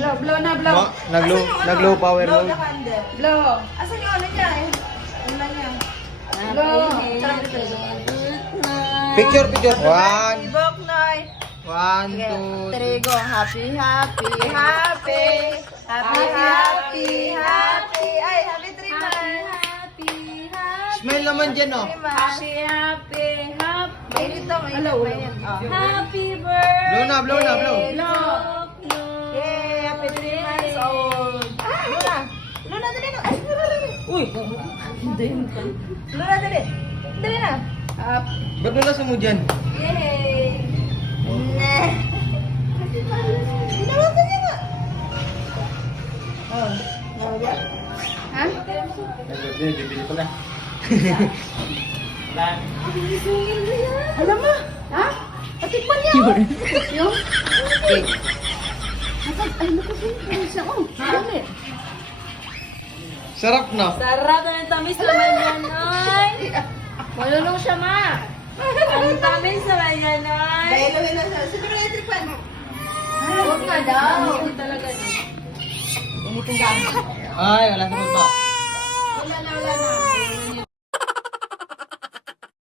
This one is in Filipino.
Blow na, blow. Nag-low power Blow mode. the candle. Blow. Asan yung ano niya eh? Ano niya? Blow. Picture. Happy birthday. 1, 2, 3. Three, go. Happy, happy, happy. Happy, happy, happy. Ay, happy 3 months. Smile naman dyan, oh. Happy, Happy. mainit daw, mainit. Hello. Mainit. Oh. Happy birthday. Blow na. Blow. Yay, happy 3 months old. Luna. Luna, dali na. Ay, Luna, dali. Uy, Luna, dali. Dali na. ba't nalasan mo dyan? Yay. Nah. Dinawasan niya nga. Oh, nawala. Ha? Bibili pala. Alam mo? Ha? Patikman niya. Yung? Cake. Ay, nakasunin siya. Oh, dali. Sarap na. Sarap na ng tamis naman yan, ay. Malulong siya, ma. Ang tamis naman yan, ay. Dahil lang na. Sino na yung tripan? Huwag nga daw. Hindi talaga na. Initin dami. Ay, wala sa punta. Wala na.